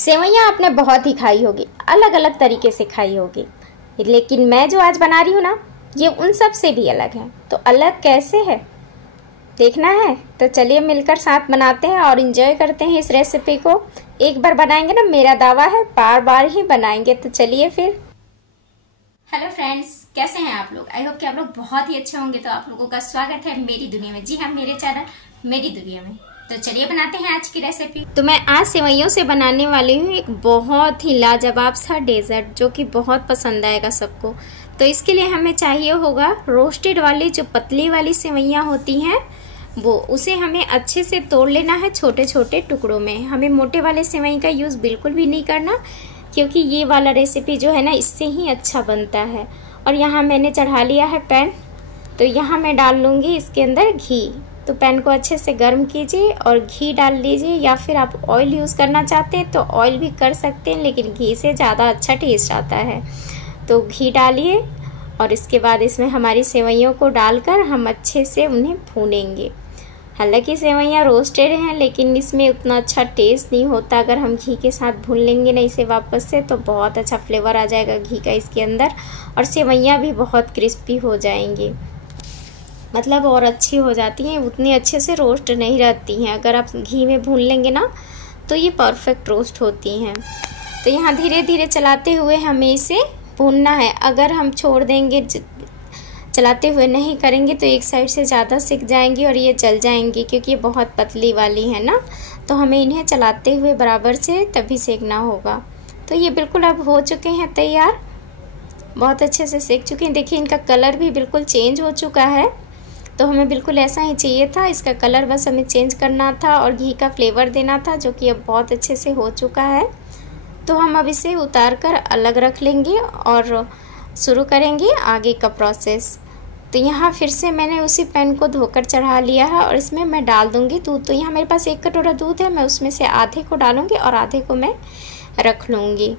सेवइयाँ आपने बहुत ही खाई होगी, अलग अलग तरीके से खाई होगी, लेकिन मैं जो आज बना रही हूँ ना, ये उन सब से भी अलग है। तो अलग कैसे है देखना है तो चलिए मिलकर साथ बनाते हैं और इन्जॉय करते हैं इस रेसिपी को। एक बार बनाएंगे ना, मेरा दावा है बार बार ही बनाएंगे। तो चलिए फिर। हेलो फ्रेंड्स, कैसे हैं आप लोग? आई होप कि आप लोग बहुत ही अच्छे होंगे। तो आप लोगों का स्वागत है मेरी दुनिया में। जी हाँ, मेरे चैनल मेरी दुनिया में। तो चलिए बनाते हैं आज की रेसिपी। तो मैं आज सेवइयों से बनाने वाली हूँ एक बहुत ही लाजवाब सा डेजर्ट, जो कि बहुत पसंद आएगा सबको। तो इसके लिए हमें चाहिए होगा रोस्टेड वाली जो पतली वाली सेवइयाँ होती हैं, वो उसे हमें अच्छे से तोड़ लेना है छोटे छोटे टुकड़ों में। हमें मोटे वाले सेवई का यूज़ बिल्कुल भी नहीं करना, क्योंकि ये वाला रेसिपी जो है ना, इससे ही अच्छा बनता है। और यहाँ मैंने चढ़ा लिया है पैन। तो यहाँ मैं डाल लूँगी इसके अंदर घी। तो पैन को अच्छे से गर्म कीजिए और घी डाल लीजिए, या फिर आप ऑयल यूज़ करना चाहते हैं तो ऑयल भी कर सकते हैं, लेकिन घी से ज़्यादा अच्छा टेस्ट आता है। तो घी डालिए और इसके बाद इसमें हमारी सेवइयों को डालकर हम अच्छे से उन्हें भूनेंगे। हालांकि सेवइयाँ रोस्टेड हैं, लेकिन इसमें उतना अच्छा टेस्ट नहीं होता। अगर हम घी के साथ भून लेंगे ना इसे वापस से, तो बहुत अच्छा फ्लेवर आ जाएगा घी का इसके अंदर, और सेवइयाँ भी बहुत क्रिस्पी हो जाएंगी, मतलब और अच्छी हो जाती हैं। उतनी अच्छे से रोस्ट नहीं रहती हैं। अगर आप घी में भून लेंगे ना, तो ये परफेक्ट रोस्ट होती हैं। तो यहाँ धीरे धीरे चलाते हुए हमें इसे भूनना है। अगर हम छोड़ देंगे, चलाते हुए नहीं करेंगे, तो एक साइड से ज़्यादा सिक जाएंगी और ये जल जाएंगी, क्योंकि ये बहुत पतली वाली है ना। तो हमें इन्हें चलाते हुए बराबर से तभी सेकना होगा। तो ये बिल्कुल अब हो चुके हैं तैयार, बहुत अच्छे से सेक चुके हैं। देखिए इनका कलर भी बिल्कुल चेंज हो चुका है। तो हमें बिल्कुल ऐसा ही चाहिए था, इसका कलर बस हमें चेंज करना था और घी का फ्लेवर देना था, जो कि अब बहुत अच्छे से हो चुका है। तो हम अब इसे उतार कर अलग रख लेंगे और शुरू करेंगे आगे का प्रोसेस। तो यहाँ फिर से मैंने उसी पैन को धोकर चढ़ा लिया है और इसमें मैं डाल दूँगी दूध। तो यहाँ मेरे पास 1 कटोरा दूध है, मैं उसमें से आधे को डालूँगी और आधे को मैं रख लूँगी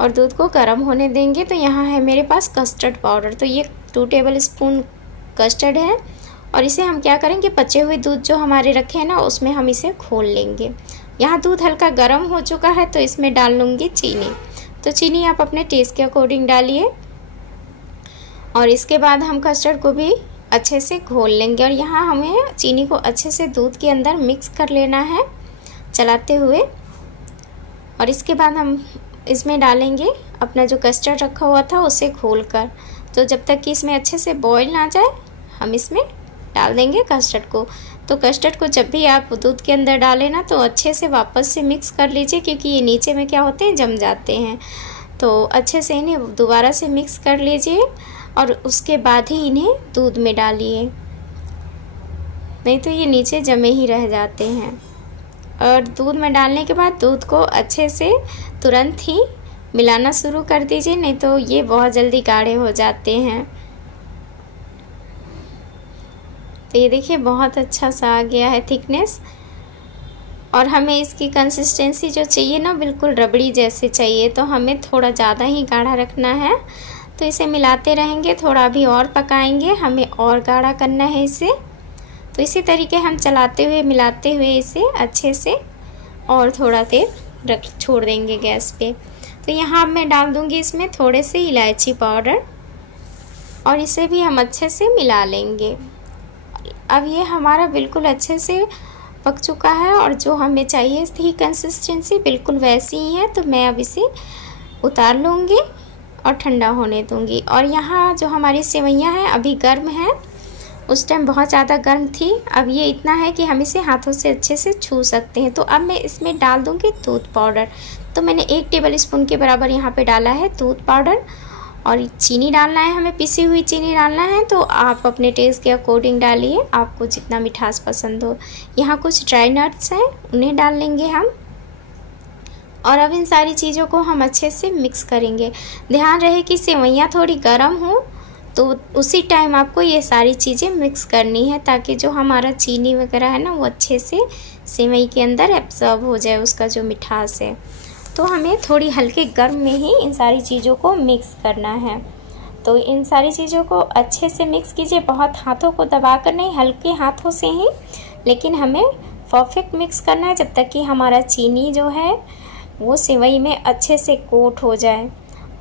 और दूध को गर्म होने देंगे। तो यहाँ है मेरे पास कस्टर्ड पाउडर। तो ये 2 टेबल स्पून कस्टर्ड है, और इसे हम क्या करेंगे, बचे हुए दूध जो हमारे रखे हैं ना, उसमें हम इसे घोल लेंगे। यहाँ दूध हल्का गर्म हो चुका है, तो इसमें डाल लूँगी चीनी। तो चीनी आप अपने टेस्ट के अकॉर्डिंग डालिए, और इसके बाद हम कस्टर्ड को भी अच्छे से घोल लेंगे। और यहाँ हमें चीनी को अच्छे से दूध के अंदर मिक्स कर लेना है चलाते हुए। और इसके बाद हम इसमें डालेंगे अपना जो कस्टर्ड रखा हुआ था उसे घोल कर। तो जब तक कि इसमें अच्छे से बॉईल ना जाए, हम इसमें डाल देंगे कस्टर्ड को। तो कस्टर्ड को जब भी आप दूध के अंदर डालें ना, तो अच्छे से वापस से मिक्स कर लीजिए, क्योंकि ये नीचे में क्या होते हैं, जम जाते हैं। तो अच्छे से इन्हें दोबारा से मिक्स कर लीजिए और उसके बाद ही इन्हें दूध में डालिए, नहीं तो ये नीचे जमे ही रह जाते हैं। और दूध में डालने के बाद दूध को अच्छे से तुरंत ही मिलाना शुरू कर दीजिए, नहीं तो ये बहुत जल्दी गाढ़े हो जाते हैं। तो ये देखिए बहुत अच्छा सा आ गया है थिकनेस, और हमें इसकी कंसिस्टेंसी जो चाहिए ना, बिल्कुल रबड़ी जैसे चाहिए। तो हमें थोड़ा ज़्यादा ही गाढ़ा रखना है। तो इसे मिलाते रहेंगे, थोड़ा भी और पकाएंगे, हमें और गाढ़ा करना है इसे। तो इसी तरीके हम चलाते हुए मिलाते हुए इसे अच्छे से और थोड़ा देर छोड़ देंगे गैस पे। तो यहाँ मैं डाल दूँगी इसमें थोड़े से इलायची पाउडर, और इसे भी हम अच्छे से मिला लेंगे। अब ये हमारा बिल्कुल अच्छे से पक चुका है, और जो हमें चाहिए थी कंसिस्टेंसी बिल्कुल वैसी ही है। तो मैं अब इसे उतार लूँगी और ठंडा होने दूँगी। और यहाँ जो हमारी सेवइयाँ हैं अभी गर्म हैं, उस टाइम बहुत ज़्यादा गर्म थी। अब ये इतना है कि हम इसे हाथों से अच्छे से छू सकते हैं। तो अब मैं इसमें डाल दूँगी दूध पाउडर। तो मैंने 1 टेबल स्पून के बराबर यहाँ पे डाला है दूध पाउडर, और चीनी डालना है, हमें पिसी हुई चीनी डालना है। तो आप अपने टेस्ट के अकॉर्डिंग डालिए, आपको जितना मिठास पसंद हो। यहाँ कुछ ड्राई नट्स हैं, उन्हें डाल लेंगे हम। और अब इन सारी चीज़ों को हम अच्छे से मिक्स करेंगे। ध्यान रहे कि सेवइयाँ थोड़ी गर्म हो, तो उसी टाइम आपको ये सारी चीज़ें मिक्स करनी है, ताकि जो हमारा चीनी वगैरह है ना, वो अच्छे से सेवई के अंदर एब्जॉर्ब हो जाए, उसका जो मिठास है। तो हमें थोड़ी हल्के गर्म में ही इन सारी चीज़ों को मिक्स करना है। तो इन सारी चीज़ों को अच्छे से मिक्स कीजिए, बहुत हाथों को दबा कर नहीं, हल्के हाथों से ही, लेकिन हमें परफेक्ट मिक्स करना है, जब तक कि हमारा चीनी जो है वो सेवई में अच्छे से कोट हो जाए।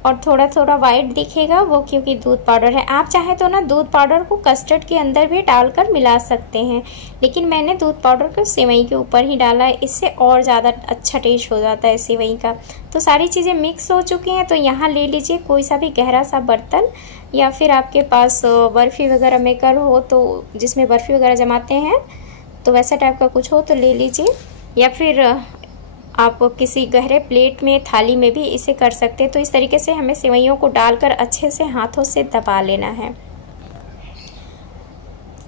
और थोड़ा थोड़ा वाइट दिखेगा वो क्योंकि दूध पाउडर है। आप चाहे तो ना दूध पाउडर को कस्टर्ड के अंदर भी डालकर मिला सकते हैं, लेकिन मैंने दूध पाउडर को सेवई के ऊपर ही डाला है, इससे और ज़्यादा अच्छा टेस्ट हो जाता है सेवई का। तो सारी चीज़ें मिक्स हो चुकी हैं। तो यहाँ ले लीजिए कोई सा भी गहरा सा बर्तन, या फिर आपके पास बर्फ़ी वगैरह मेकर हो तो जिसमें बर्फ़ी वगैरह जमाते हैं तो वैसा टाइप का कुछ हो तो ले लीजिए, या फिर आप किसी गहरे प्लेट में थाली में भी इसे कर सकते हैं। तो इस तरीके से हमें सेवइयों को डालकर अच्छे से हाथों से दबा लेना है।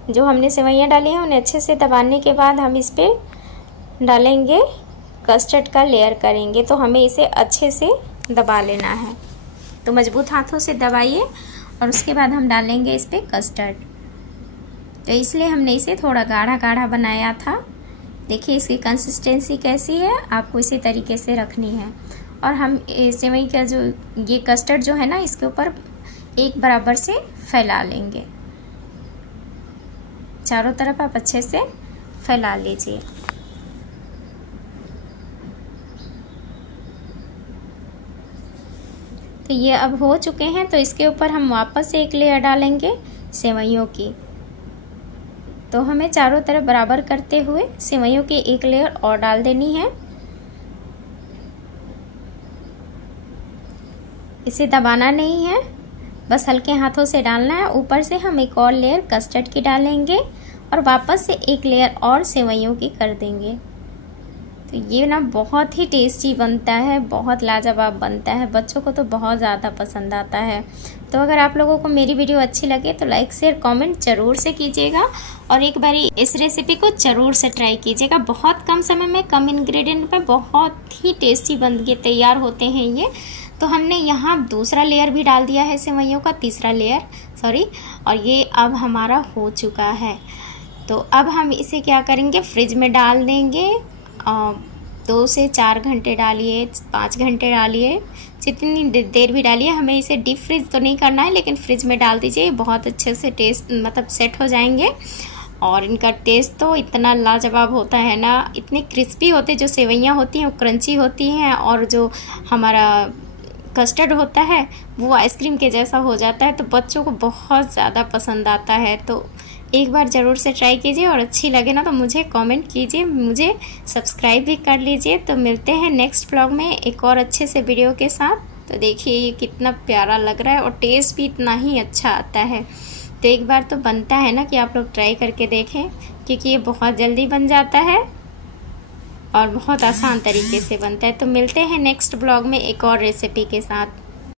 जो हमने सेवइयाँ डाली हैं उन्हें अच्छे से दबाने के बाद हम इस पर डालेंगे कस्टर्ड का लेयर करेंगे। तो हमें इसे अच्छे से दबा लेना है। तो मजबूत हाथों से दबाइए और उसके बाद हम डालेंगे इस पर कस्टर्ड। तो इसलिए हमने इसे थोड़ा गाढ़ा गाढ़ा बनाया था। देखिए इसकी कंसिस्टेंसी कैसी है, आपको इसी तरीके से रखनी है। और हम सेवई का जो ये कस्टर्ड जो है ना इसके ऊपर एक बराबर से फैला लेंगे। चारों तरफ आप अच्छे से फैला लीजिए। तो ये अब हो चुके हैं। तो इसके ऊपर हम वापस से एक लेयर डालेंगे सेवइयों की। तो हमें चारों तरफ बराबर करते हुए सेवइयों की एक लेयर और डाल देनी है। इसे दबाना नहीं है, बस हल्के हाथों से डालना है। ऊपर से हम एक और लेयर कस्टर्ड की डालेंगे और वापस से एक लेयर और सेवइयों की कर देंगे। तो ये ना बहुत ही टेस्टी बनता है, बहुत लाजवाब बनता है, बच्चों को तो बहुत ज़्यादा पसंद आता है। तो अगर आप लोगों को मेरी वीडियो अच्छी लगे तो लाइक शेयर कमेंट ज़रूर से कीजिएगा और एक बारी इस रेसिपी को ज़रूर से ट्राई कीजिएगा। बहुत कम समय में कम इंग्रेडिएंट में बहुत ही टेस्टी बन के तैयार होते हैं ये। तो हमने यहाँ दूसरा लेयर भी डाल दिया है सेवइयों का, तीसरा लेयर सॉरी, और ये अब हमारा हो चुका है। तो अब हम इसे क्या करेंगे, फ्रिज में डाल देंगे। 2 से 4 घंटे डालिए, 5 घंटे डालिए, जितनी देर भी डालिए। हमें इसे डीप फ्रीज तो नहीं करना है, लेकिन फ्रिज में डाल दीजिए, बहुत अच्छे से टेस्ट मतलब सेट हो जाएंगे। और इनका टेस्ट तो इतना लाजवाब होता है ना, इतने क्रिस्पी होते हैं। जो सेवइयाँ होती हैं वो क्रंची होती हैं और जो हमारा कस्टर्ड होता है वो आइसक्रीम के जैसा हो जाता है। तो बच्चों को बहुत ज़्यादा पसंद आता है। तो एक बार ज़रूर से ट्राई कीजिए और अच्छी लगे ना तो मुझे कमेंट कीजिए, मुझे सब्सक्राइब भी कर लीजिए। तो मिलते हैं नेक्स्ट व्लॉग में एक और अच्छे से वीडियो के साथ। तो देखिए ये कितना प्यारा लग रहा है और टेस्ट भी इतना ही अच्छा आता है। तो एक बार तो बनता है ना कि आप लोग ट्राई करके देखें, क्योंकि ये बहुत जल्दी बन जाता है और बहुत आसान तरीके से बनता है। तो मिलते हैं नेक्स्ट व्लॉग में एक और रेसिपी के साथ।